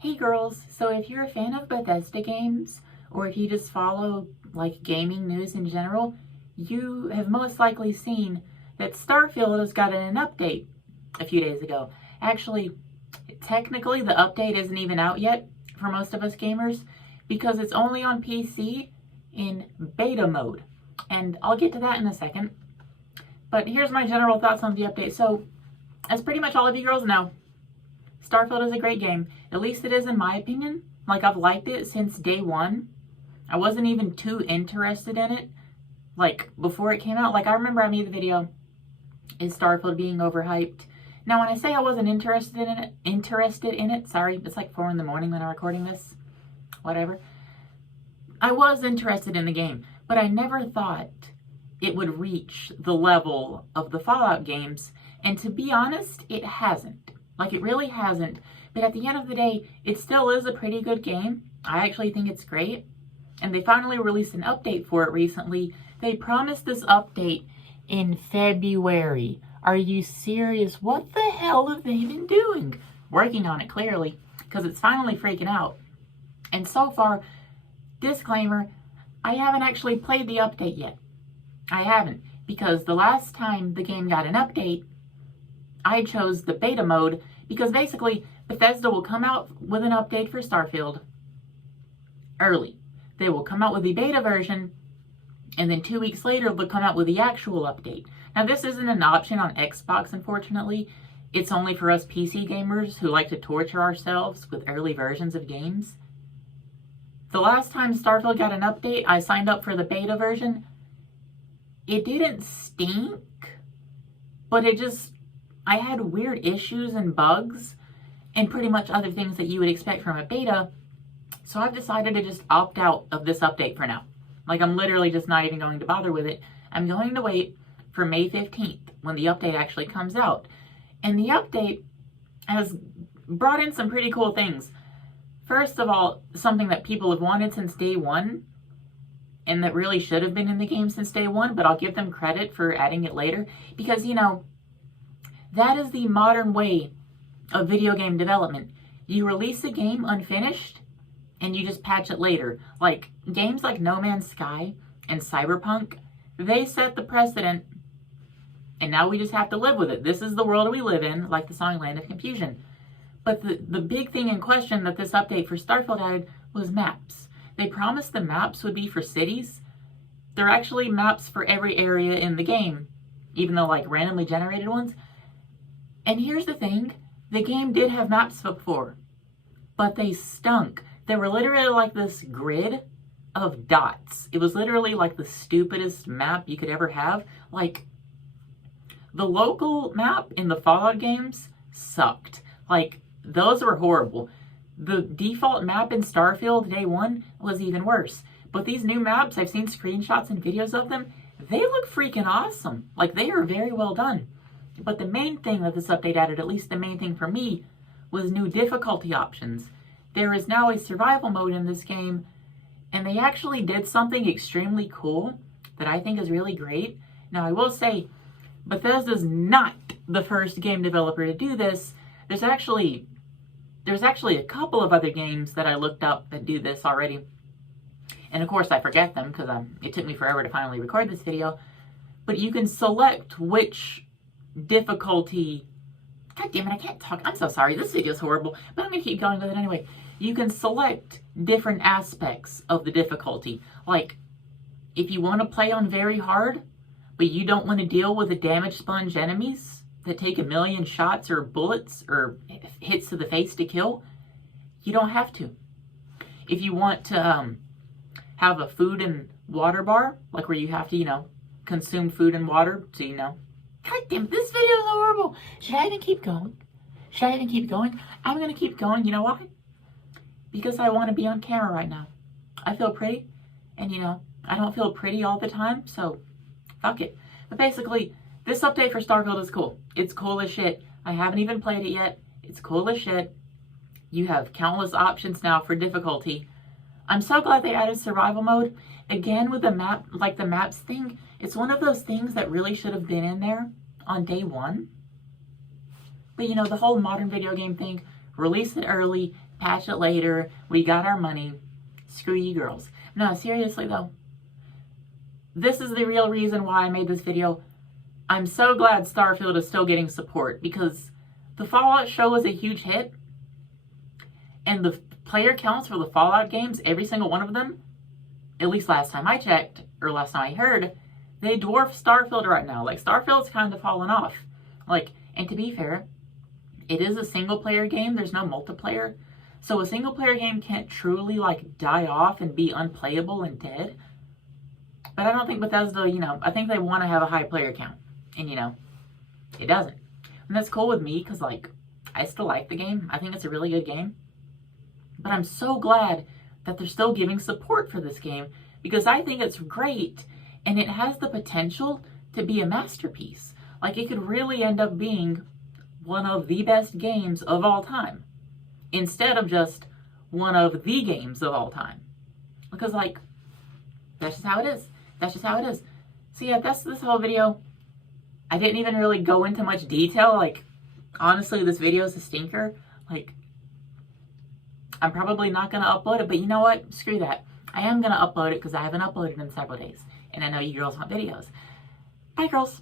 Hey girls, so if you're a fan of Bethesda games, or if you just follow like gaming news in general, you have most likely seen that Starfield has gotten an update a few days ago. Actually, technically the update isn't even out yet for most of us gamers because it's only on PC in beta mode. And I'll get to that in a second. But here's my general thoughts on the update. So, as pretty much all of you girls know, Starfield is a great game. At least it is in my opinion. Like, I've liked it since day one. I wasn't even too interested in it, like, before it came out. Like, I remember I made the video, is Starfield being overhyped? Now, when I say I wasn't interested in it, sorry, it's like 4 in the morning when I'm recording this, whatever. I was interested in the game, but I never thought it would reach the level of the Fallout games. And to be honest, it hasn't. Like, it really hasn't. But at the end of the day, it still is a pretty good game. I actually think it's great. And they finally released an update for it recently. They promised this update in February. Are you serious? What the hell have they been doing? Working on it, clearly, because it's finally freaking out. And so far, disclaimer, I haven't actually played the update yet. I haven't, because the last time the game got an update, I chose the beta mode because basically Bethesda will come out with an update for Starfield early. They will come out with the beta version, and then 2 weeks later they'll come out with the actual update. Now, this isn't an option on Xbox, unfortunately. It's only for us PC gamers who like to torture ourselves with early versions of games. The last time Starfield got an update, I signed up for the beta version. It didn't stink, but I had weird issues and bugs and pretty much other things that you would expect from a beta. So I've decided to just opt out of this update for now. Like, I'm literally just not even going to bother with it. I'm going to wait for May 15th when the update actually comes out. And the update has brought in some pretty cool things. First of all, something that people have wanted since day one, and that really should have been in the game since day one, but I'll give them credit for adding it later. Because, you know, that is the modern way of video game development. You release a game unfinished, and you just patch it later. Like, games like No Man's Sky and Cyberpunk, they set the precedent, and now we just have to live with it. This is the world we live in, like the song Land of Confusion. But the big thing in question that this update for Starfield added was maps. They promised the maps would be for cities. They're actually maps for every area in the game, even though, like, randomly generated ones. And here's the thing, the game did have maps before, but they stunk. They were literally like this grid of dots. It was literally like the stupidest map you could ever have. Like, the local map in the Fallout games sucked. Like, those were horrible. The default map in Starfield day one was even worse. But these new maps, I've seen screenshots and videos of them, they look freaking awesome. Like, they are very well done. But the main thing that this update added, at least the main thing for me, was new difficulty options. There is now a survival mode in this game, and they actually did something extremely cool that I think is really great. Now, I will say, Bethesda's not the first game developer to do this. There's actually a couple of other games that I looked up that do this already. And of course I forget them because it took me forever to finally record this video. But you can select which difficulty... God damn it, I can't talk. I'm so sorry. This video's horrible. But I'm going to keep going with it anyway. You can select different aspects of the difficulty. Like, if you want to play on very hard, but you don't want to deal with the damage sponge enemies that take 1,000,000 shots or bullets or hits to the face to kill, you don't have to. If you want to have a food and water bar, like where you have to, consume food and water to, God damn, this video is horrible. Should I even keep going? I'm going to keep going. You know why? Because I want to be on camera right now. I feel pretty, and I don't feel pretty all the time, so fuck it. But basically, this update for Starfield is cool. It's cool as shit. I haven't even played it yet. It's cool as shit. You have countless options now for difficulty. I'm so glad they added survival mode. Again, with the map, like the maps thing, it's one of those things that really should have been in there on day one. But the whole modern video game thing, release it early, patch it later, we got our money, screw you girls. No, seriously though, this is the real reason why I made this video. I'm so glad Starfield is still getting support, because the Fallout show was a huge hit, and the player counts for the Fallout games, every single one of them, at least last time I checked, or last time I heard, they dwarf Starfield right now. Like, Starfield's kind of fallen off. Like, and to be fair, it is a single player game, there's no multiplayer. So a single player game can't truly like die off and be unplayable and dead. But I don't think Bethesda, I think they want to have a high player count. And it doesn't. And that's cool with me, because like, I still like the game. I think it's a really good game. But I'm so glad that they're still giving support for this game, because I think it's great, and it has the potential to be a masterpiece. Like, it could really end up being one of the best games of all time, instead of just one of the games of all time. Because, like, that's just how it is. That's just how it is. So yeah, that's this whole video. I didn't even really go into much detail. Like, honestly, this video is a stinker. Like, I'm probably not going to upload it, but you know what? Screw that. I am going to upload it, because I haven't uploaded in several days. And I know you girls want videos. Bye, girls.